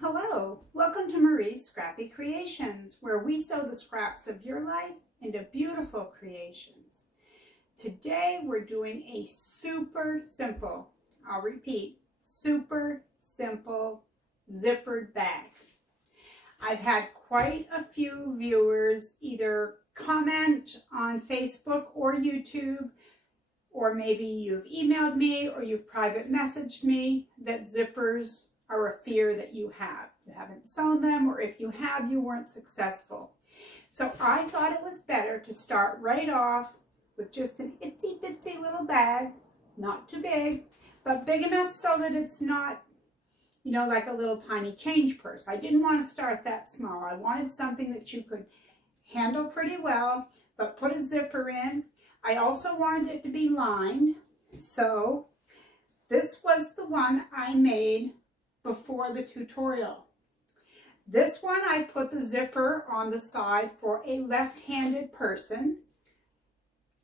Hello, welcome to Marie's Scrappy Creations, where we sew the scraps of your life into beautiful creations. Today we're doing a super simple, I'll repeat, super simple zippered bag. I've had quite a few viewers either comment on Facebook or YouTube, or maybe you've emailed me or you've private messaged me that zippers are a fear that you have. You haven't sewn them, or if you have, you weren't successful. So I thought it was better to start right off with just an itsy bitsy little bag, not too big, but big enough so that it's not, you know, like a little tiny change purse. I didn't want to start that small. I wanted something that you could handle pretty well, but put a zipper in. I also wanted it to be lined, so this was the one I made before the tutorial. This one I put the zipper on the side for a left-handed person,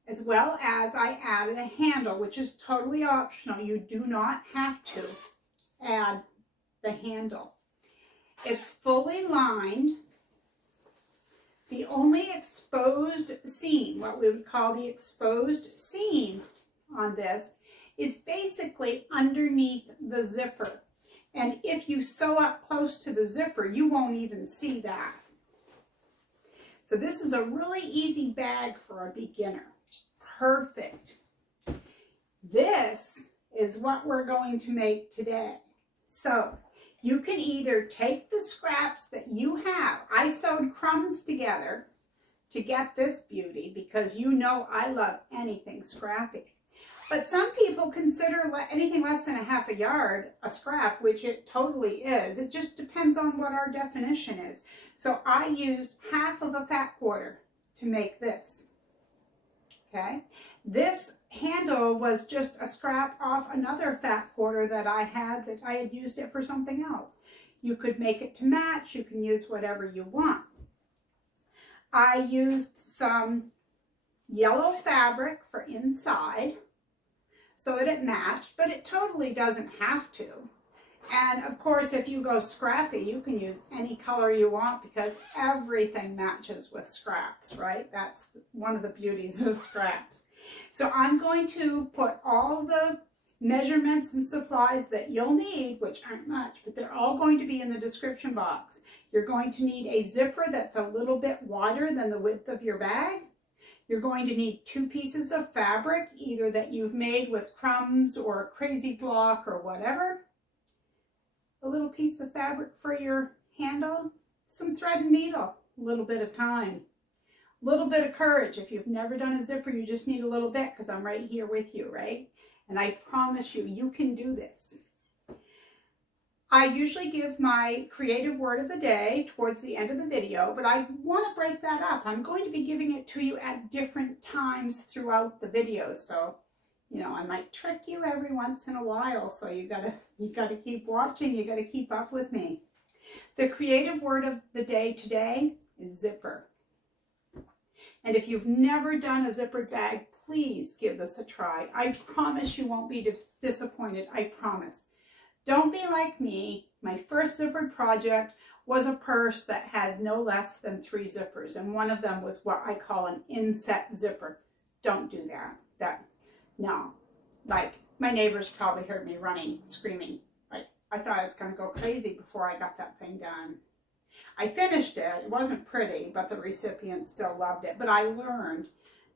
as well as I added a handle, which is totally optional. You do not have to add the handle. It's fully lined. The only exposed seam, what we would call the exposed seam on this, is basically underneath the zipper. And if you sew up close to the zipper, you won't even see that. So this is a really easy bag for a beginner. Just perfect. This is what we're going to make today. So you can either take the scraps that you have. I sewed crumbs together to get this beauty because you know I love anything scrappy. But some people consider anything less than a half a yard a scrap, which it totally is. It just depends on what our definition is. So I used half of a fat quarter to make this. Okay, this handle was just a scrap off another fat quarter that I had used it for something else. You could make it to match. You can use whatever you want. I used some yellow fabric for inside so that it matched, but it totally doesn't have to. And of course, if you go scrappy, you can use any color you want because everything matches with scraps, right? That's one of the beauties of scraps. So I'm going to put all the measurements and supplies that you'll need, which aren't much, but they're all going to be in the description box. You're going to need a zipper that's a little bit wider than the width of your bag. You're going to need 2 pieces of fabric, either that you've made with crumbs or a crazy block or whatever. A little piece of fabric for your handle, some thread and needle, a little bit of time, a little bit of courage. If you've never done a zipper, you just need a little bit because I'm right here with you, right? And I promise you, you can do this. I usually give my creative word of the day towards the end of the video, but I want to break that up. I'm going to be giving it to you at different times throughout the video, so you know, I might trick you every once in a while, so you gotta keep watching, you gotta keep up with me. The creative word of the day today is zipper. And if you've never done a zippered bag, please give this a try. I promise you won't be disappointed, I promise. Don't be like me. My first zippered project was a purse that had no less than 3 zippers, and one of them was what I call an inset zipper. Don't do that. No, like my neighbors probably heard me running, screaming. Like I thought I was going to go crazy before I got that thing done. I finished it. It wasn't pretty, but the recipients still loved it. But I learned,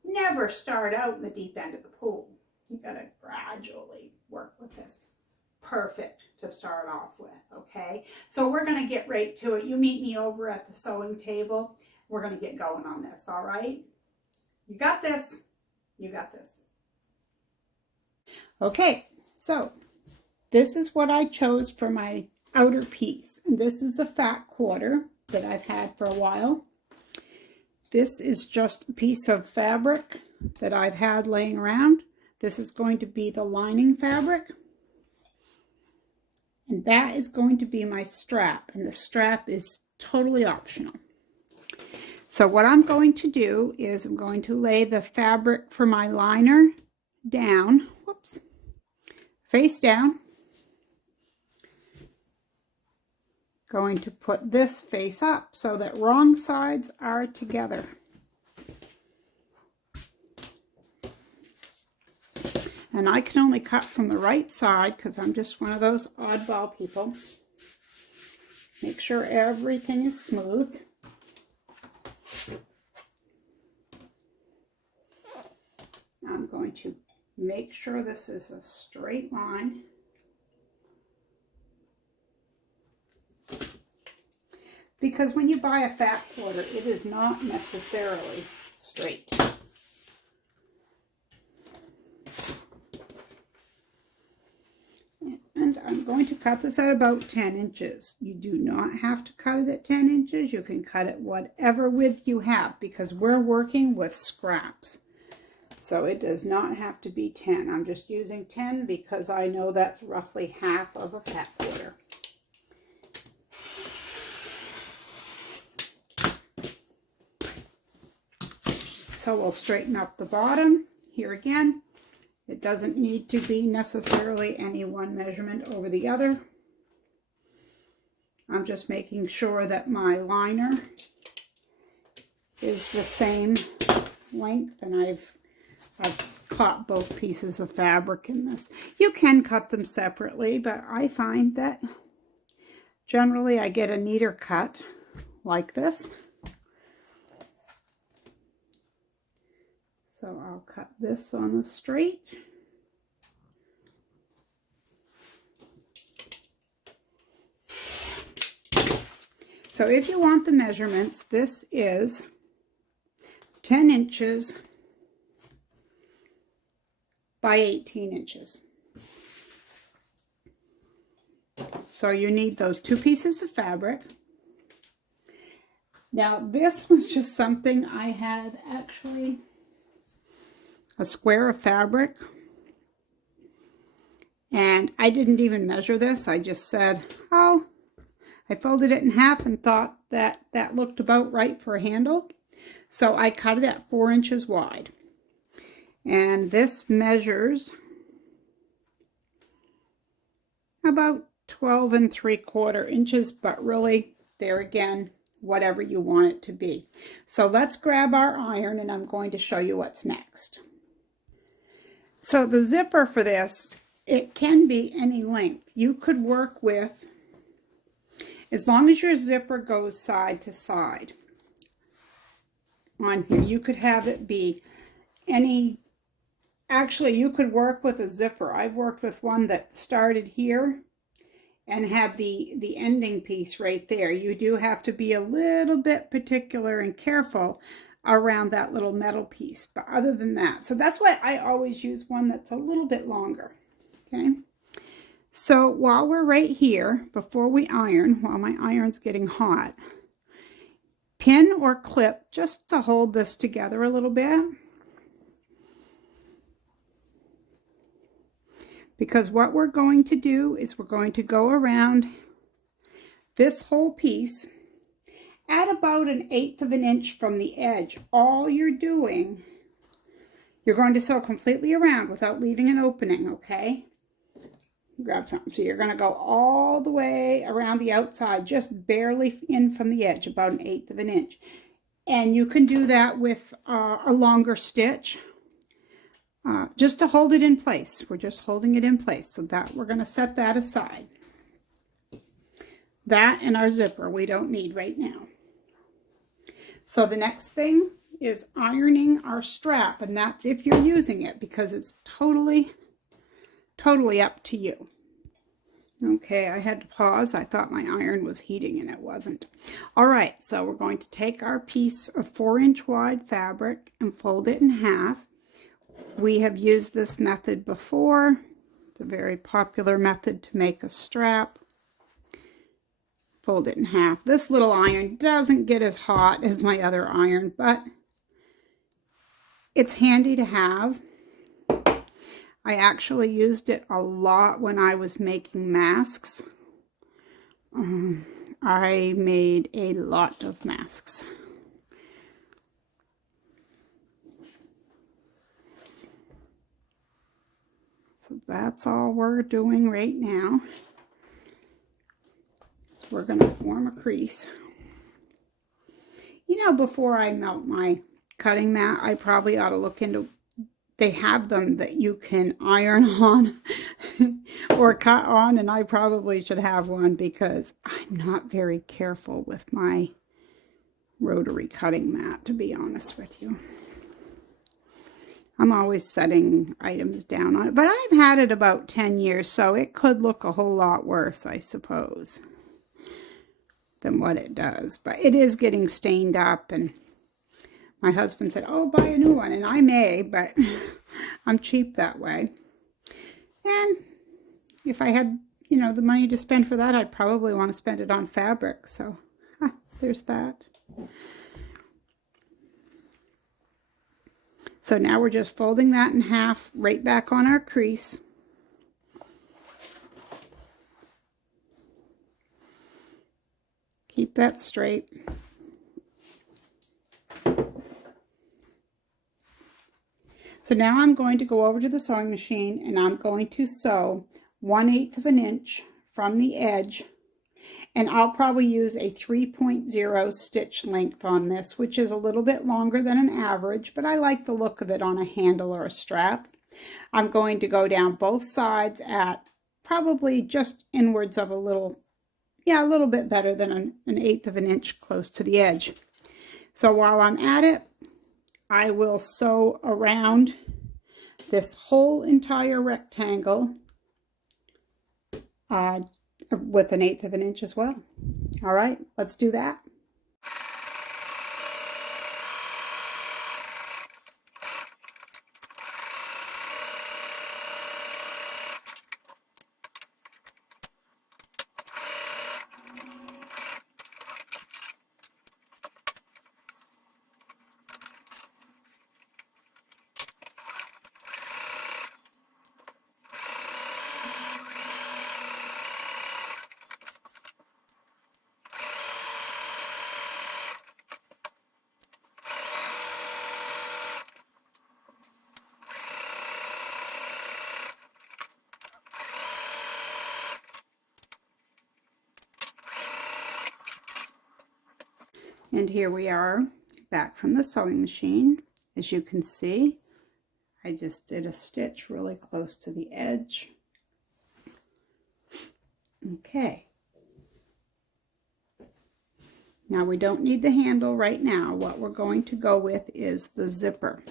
never start out in the deep end of the pool. You got to gradually work with this. Perfect to start off with, okay? So we're going to get right to it. You meet me over at the sewing table. We're going to get going on this, all right? You got this. You got this. Okay, so this is what I chose for my outer piece. And this is a fat quarter that I've had for a while. This is just a piece of fabric that I've had laying around. This is going to be the lining fabric. And that is going to be my strap. And the strap is totally optional. So what I'm going to do is I'm going to lay the fabric for my liner down. Whoops. Face down. going to put this face up so that wrong sides are together. And I can only cut from the right side because I'm just one of those oddball people. Make sure everything is smooth. I'm going to make sure this is a straight line. Because when you buy a fat quarter, it is not necessarily straight. And I'm going to cut this at about 10 inches. You do not have to cut it at 10 inches. You can cut it whatever width you have because we're working with scraps. So it does not have to be 10. I'm just using 10 because I know that's roughly half of a fat quarter. So we'll straighten up the bottom. Here again, it doesn't need to be necessarily any one measurement over the other. I'm just making sure that my liner is the same length, and I've caught both pieces of fabric in this. You can cut them separately, but I find that generally I get a neater cut like this. So I'll cut this on the straight. So if you want the measurements, this is 10 inches by 18 inches. So you need those two pieces of fabric. Now this was just something I had actually a square of fabric, and I didn't even measure this. I just said, oh, I folded it in half and thought that that looked about right for a handle. So I cut it at 4 inches wide. And this measures about 12 3/4 inches, but really, there again, whatever you want it to be. So let's grab our iron and I'm going to show you what's next. So the zipper for this, it can be any length. You could work with, as long as your zipper goes side to side on here, you could have it be any, actually you could work with a zipper. I've worked with one that started here and had the ending piece right there. You do have to be a little bit particular and careful around that little metal piece, but other than that, so that's why I always use one that's a little bit longer. Okay, so while we're right here, before we iron, while my iron's getting hot, pin or clip just to hold this together a little bit, because what we're going to do is we're going to go around this whole piece at about 1/8 of an inch from the edge. All you're doing, you're going to sew completely around without leaving an opening, okay? Grab something. So you're going to go all the way around the outside, just barely in from the edge, about 1/8 of an inch. And you can do that with a longer stitch, just to hold it in place. We're just holding it in place. So that we're going to set that aside. That and our zipper we don't need right now. So the next thing is ironing our strap, and that's if you're using it, because it's totally up to you. Okay, I had to pause. I thought my iron was heating and it wasn't. All right, so we're going to take our piece of 4-inch wide fabric and fold it in half. We have used this method before. It's a very popular method to make a strap. Fold it in half. This little iron doesn't get as hot as my other iron, but it's handy to have. I actually used it a lot when I was making masks. I made a lot of masks. So that's all we're doing right now. we're going to form a crease. You know, before I melt my cutting mat, I probably ought to look into, they have them that you can iron on or cut on, and I probably should have one because I'm not very careful with my rotary cutting mat, to be honest with you. I'm always setting items down on it, but I've had it about 10 years, so it could look a whole lot worse, I suppose, than what it does. But it is getting stained up, and my husband said, oh, buy a new one, and I may, but I'm cheap that way. And if I had, you know, the money to spend for that, I'd probably want to spend it on fabric, so there's that. So now we're just folding that in half right back on our crease. Keep that straight. So now I'm going to go over to the sewing machine and I'm going to sew 1/8 of an inch from the edge. And I'll probably use a 3.0 stitch length on this, which is a little bit longer than an average, but I like the look of it on a handle or a strap. I'm going to go down both sides at probably just inwards of a little bit better than an 1/8 of an inch close to the edge. So while I'm at it, I will sew around this whole entire rectangle with an 1/8 of an inch as well. All right, let's do that. And here we are back from the sewing machine. As you can see, I just did a stitch really close to the edge. Okay. Now we don't need the handle right now. What we're going to go with is the zipper.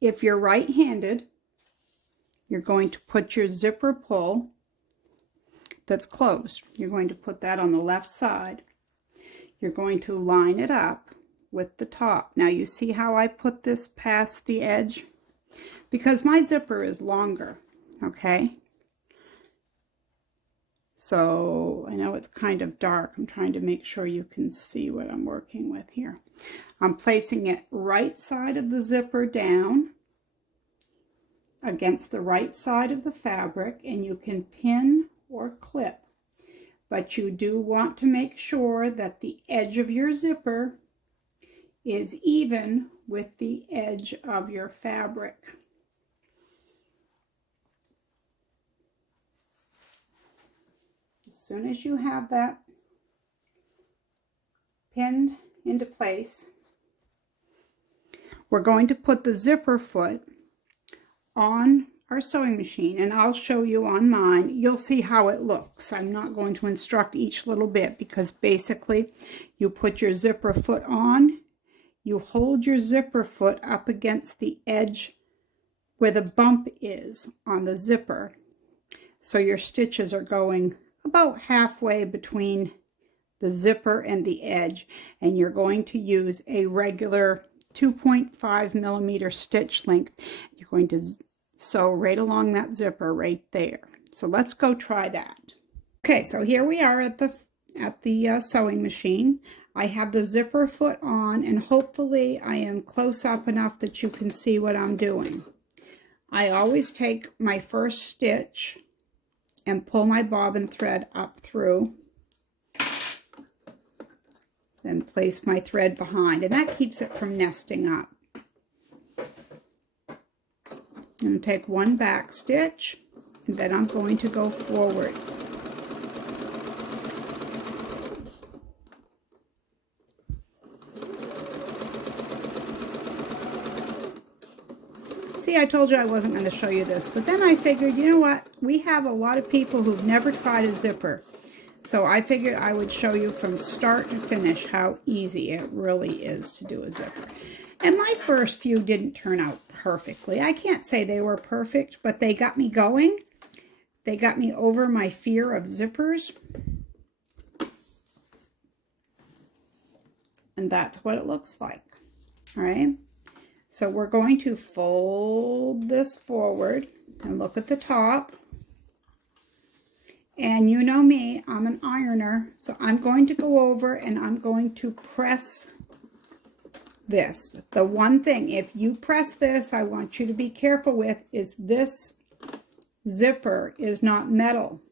If you're right-handed, you're going to put your zipper pull that's closed. You're going to put that on the left side. You're going to line it up with the top. Now you see how I put this past the edge? Because my zipper is longer, okay? So I know it's kind of dark. I'm trying to make sure you can see what I'm working with here. I'm placing it right side of the zipper down against the right side of the fabric, and you can pin or clip, but you do want to make sure that the edge of your zipper is even with the edge of your fabric. As soon as you have that pinned into place, we're going to put the zipper foot on our sewing machine, and I'll show you on mine. You'll see how it looks. I'm not going to instruct each little bit because basically you put your zipper foot on, you hold your zipper foot up against the edge where the bump is on the zipper, so your stitches are going about halfway between the zipper and the edge, and you're going to use a regular 2.5 millimeter stitch length. You're going to sew right along that zipper right there. So let's go try that. Okay, so here we are at the sewing machine. I have the zipper foot on, and hopefully I am close up enough that you can see what I'm doing. I always take my first stitch and pull my bobbin thread up through, then place my thread behind, and that keeps it from nesting up. I'm going to take one back stitch, and then I'm going to go forward. See, I told you I wasn't going to show you this, but then I figured, you know what? We have a lot of people who've never tried a zipper. So I figured I would show you from start to finish how easy it really is to do a zipper. And my first few didn't turn out perfectly. I can't say they were perfect, but they got me going. They got me over my fear of zippers. And that's what it looks like. All right. So we're going to fold this forward and look at the top. And you know me, I'm an ironer. So I'm going to go over and I'm going to press this. The one thing, if you press this, I want you to be careful with is this zipper is not metal.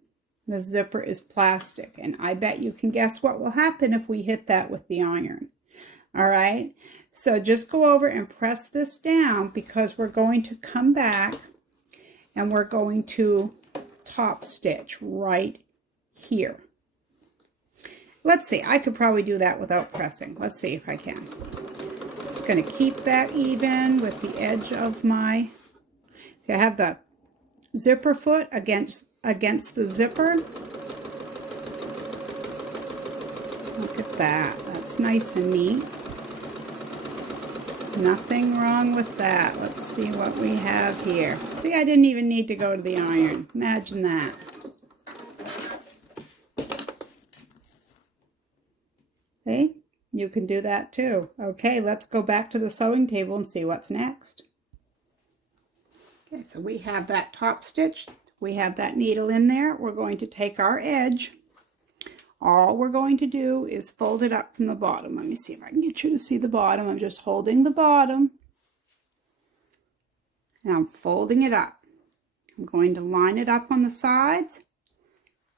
The zipper is plastic. And I bet you can guess what will happen if we hit that with the iron. All right. So just go over and press this down because we're going to come back and we're going to top stitch right here. Let's see. I could probably do that without pressing. Let's see if I can. Just going to keep that even with the edge of my... See, I have the zipper foot against the zipper. Look at that. That's nice and neat. Nothing wrong with that. Let's see what we have here. See, I didn't even need to go to the iron. Imagine that. See? You can do that too. Okay, let's go back to the sewing table and see what's next. Okay, so we have that top stitch. We have that needle in there. We're going to take our edge. All we're going to do is fold it up from the bottom. Let me see if I can get you to see the bottom. I'm just holding the bottom and I'm folding it up. I'm going to line it up on the sides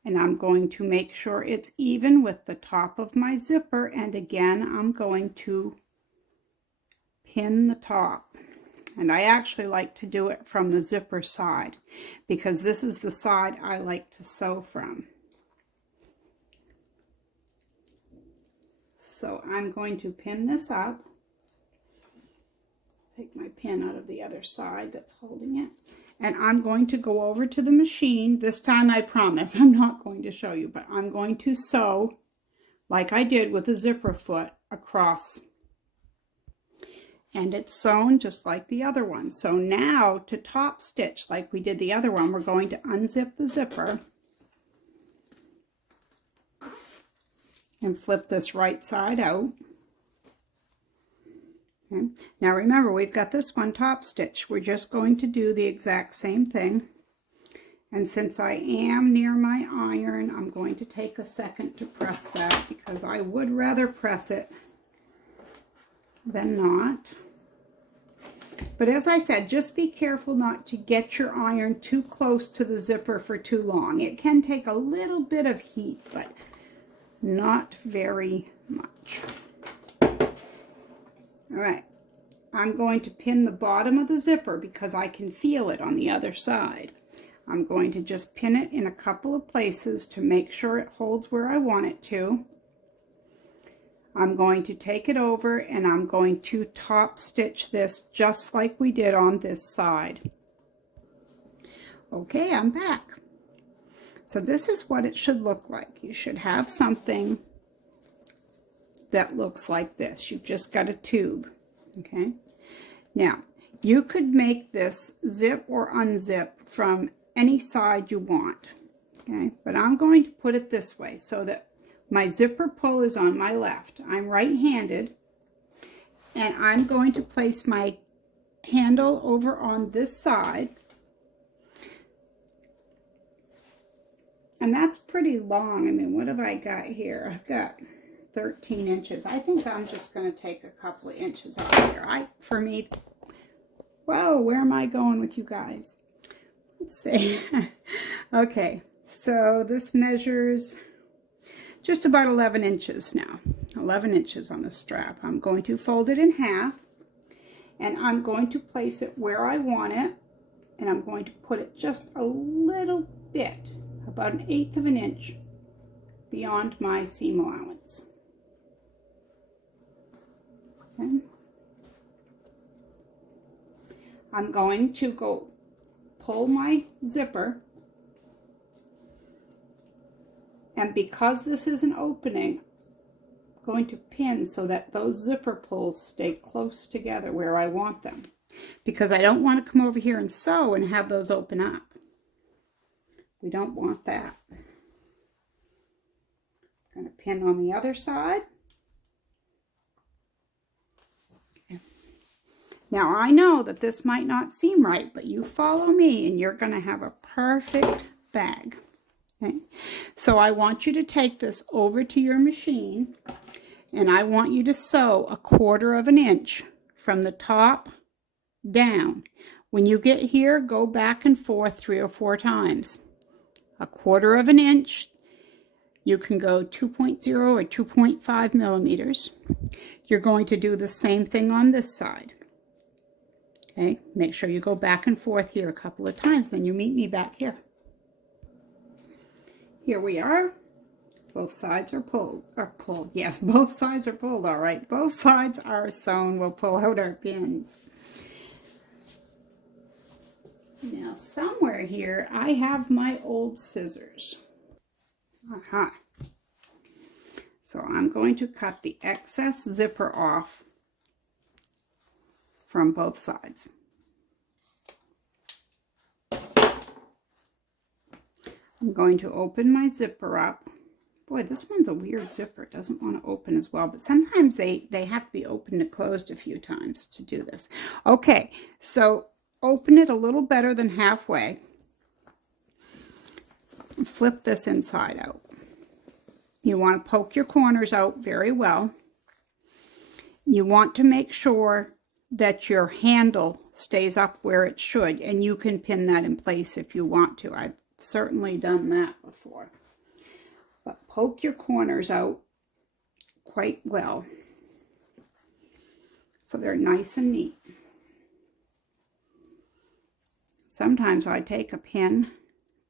and I'm going to make sure it's even with the top of my zipper. And again, I'm going to pin the top. And I actually like to do it from the zipper side because this is the side I like to sew from. So I'm going to pin this up. Take my pin out of the other side that's holding it. And I'm going to go over to the machine. This time I promise I'm not going to show you, but I'm going to sew like I did with the zipper foot across. And it's sewn just like the other one. So now to top stitch like we did the other one, we're going to unzip the zipper and flip this right side out. Okay. Now remember, we've got this one top stitch. We're just going to do the exact same thing. And since I am near my iron, I'm going to take a second to press that because I would rather press it than not. But as I said, just be careful not to get your iron too close to the zipper for too long. It can take a little bit of heat, but not very much. All right, I'm going to pin the bottom of the zipper because I can feel it on the other side. I'm going to just pin it in a couple of places to make sure it holds where I want it to. I'm going to take it over and I'm going to top stitch this just like we did on this side. Okay, I'm back. So this is what it should look like. You should have something that looks like this. You've just got a tube, okay? Now, you could make this zip or unzip from any side you want, okay? But I'm going to put it this way so that my zipper pull is on my left. I'm right-handed, and I'm going to place my handle over on this side. And that's pretty long. I mean, what have I got here? I've got 13 inches. I think I'm just going to take a couple of inches off here. For me, whoa, where am I going with you guys? Let's see. Okay, so this measures just about 11 inches now. 11 inches on the strap. I'm going to fold it in half, and I'm going to place it where I want it, and I'm going to put it just a little bit, about 1/8 of an inch beyond my seam allowance. Okay. I'm going to go pull my zipper, and because this is an opening, I'm going to pin so that those zipper pulls stay close together where I want them, because I don't want to come over here and sew and have those open up. We don't want that. I'm going to pin on the other side. Now I know that this might not seem right, but you follow me and you're going to have a perfect bag. Okay? So I want you to take this over to your machine, and I want you to sew 1/4 of an inch from the top down. When you get here, go back and forth 3 or 4 times. 1/4 of an inch. You can go 2.0 or 2.5 millimeters. You're going to do the same thing on this side. Okay, make sure you go back and forth here a couple of times, then you meet me back here. Here we are. Both sides are pulled. Yes, both sides are pulled, all right. Both sides are sewn. We'll pull out our pins. Now, somewhere here, I have my old scissors. Aha. So I'm going to cut the excess zipper off from both sides. I'm going to open my zipper up. Boy, this one's a weird zipper. It doesn't want to open as well, but sometimes they have to be opened and closed a few times to do this. Okay, so open it a little better than halfway. Flip this inside out. You want to poke your corners out very well. You want to make sure that your handle stays up where it should, and you can pin that in place if you want to. I've certainly done that before. But poke your corners out quite well so they're nice and neat. Sometimes I take a pin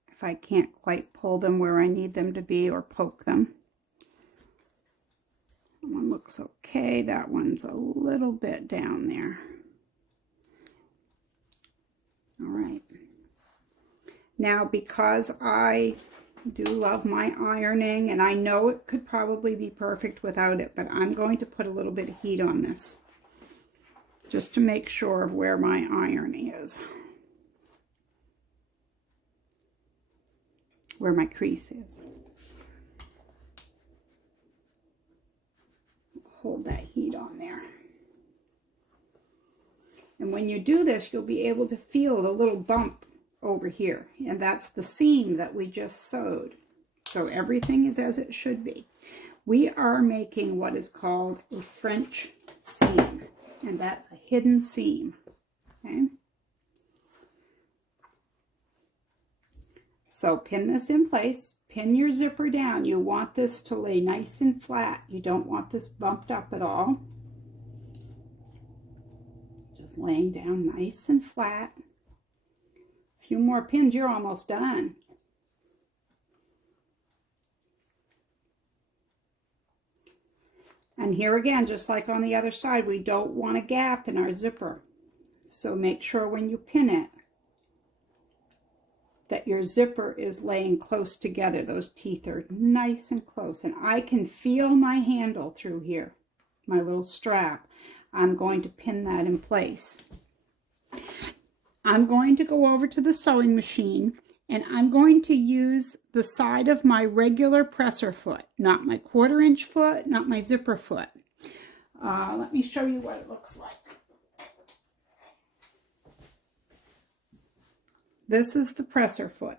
if I can't quite pull them where I need them to be, or poke them. That one looks okay. That one's a little bit down there. All right. Now, because I do love my ironing, and I know it could probably be perfect without it, but I'm going to put a little bit of heat on this just to make sure of where my iron is, where my crease is. Hold that heat on there. And when you do this, you'll be able to feel the little bump over here, and that's the seam that we just sewed. So everything is as it should be. We are making what is called a French seam, and that's a hidden seam. Okay, so pin this in place, pin your zipper down. You want this to lay nice and flat. You don't want this bumped up at all. Just laying down nice and flat. A few more pins, you're almost done. And here again, just like on the other side, we don't want a gap in our zipper. So make sure when you pin it that your zipper is laying close together. Those teeth are nice and close. And I can feel my handle through here, my little strap. I'm going to pin that in place. I'm going to go over to the sewing machine, and I'm going to use the side of my regular presser foot, not my 1/4 inch foot, not my zipper foot. Let me show you what it looks like. This is the presser foot.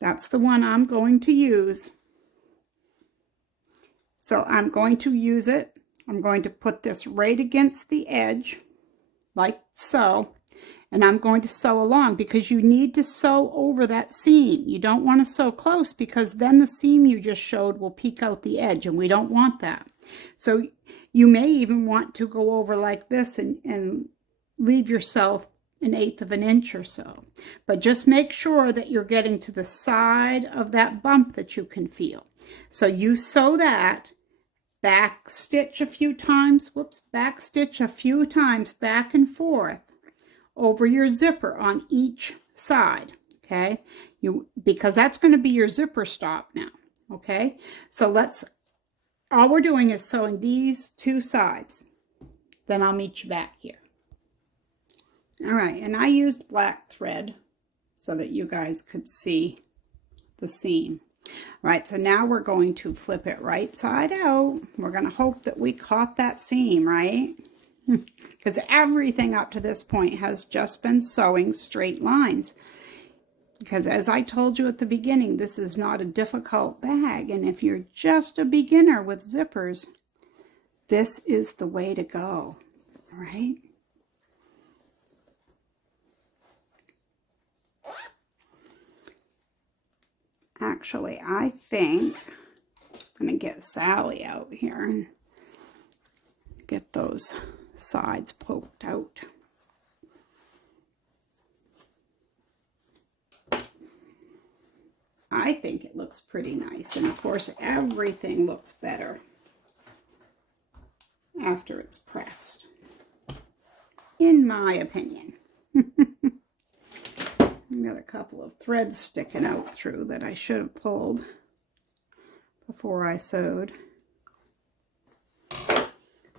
That's the one I'm going to use. So I'm going to use it. I'm going to put this right against the edge, like so, and I'm going to sew along, because you need to sew over that seam. You don't want to sew close, because then the seam you just showed will peek out the edge, and we don't want that. So you may even want to go over like this and leave yourself 1/8 of an inch or so. But just make sure that you're getting to the side of that bump that you can feel. So you sew that, back stitch a few times, back stitch a few times back and forth over your zipper on each side, okay? Because that's going to be your zipper stop now, okay? So all we're doing is sewing these two sides. Then I'll meet you back here. All right, and I used black thread so that you guys could see the seam. All right, so now we're going to flip it right side out. We're going to hope that we caught that seam, right? Because everything up to this point has just been sewing straight lines. Because as I told you at the beginning, this is not a difficult bag. And if you're just a beginner with zippers, this is the way to go, right? Actually, I think I'm going to get Sally out here and get those sides poked out. I think it looks pretty nice, and of course everything looks better after it's pressed, in my opinion. I've got a couple of threads sticking out through that I should have pulled before I sewed.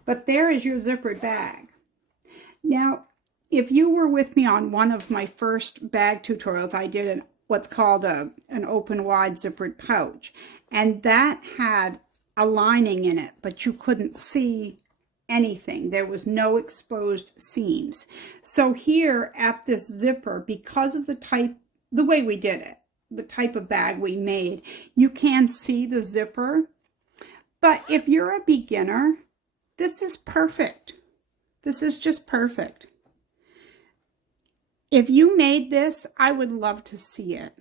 But there is your zippered bag. Now, if you were with me on one of my first bag tutorials, I did what's called an open wide zippered pouch. And that had a lining in it, but you couldn't see anything. There was no exposed seams. So here at this zipper, because of the way we did it, the type of bag we made, you can see the zipper. But if you're a beginner, this is perfect. This is just perfect. If you made this, I would love to see it.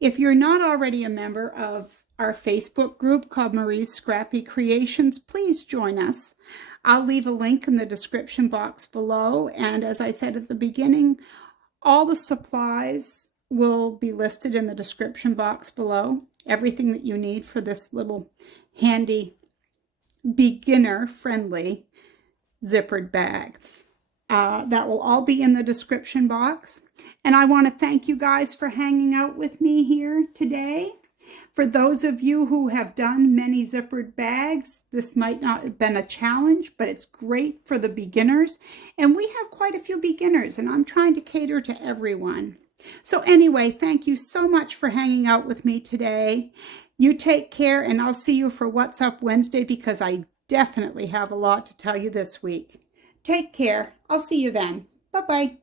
If you're not already a member of our Facebook group called Marie's Scrappy Creations, please join us. I'll leave a link in the description box below. And as I said at the beginning, all the supplies will be listed in the description box below. Everything that you need for this little handy, beginner-friendly zippered bag. That will all be in the description box. And I want to thank you guys for hanging out with me here today. For those of you who have done many zippered bags, this might not have been a challenge, but it's great for the beginners. And we have quite a few beginners, and I'm trying to cater to everyone. So anyway, thank you so much for hanging out with me today. You take care, and I'll see you for What's Up Wednesday, because I definitely have a lot to tell you this week. Take care. I'll see you then. Bye-bye.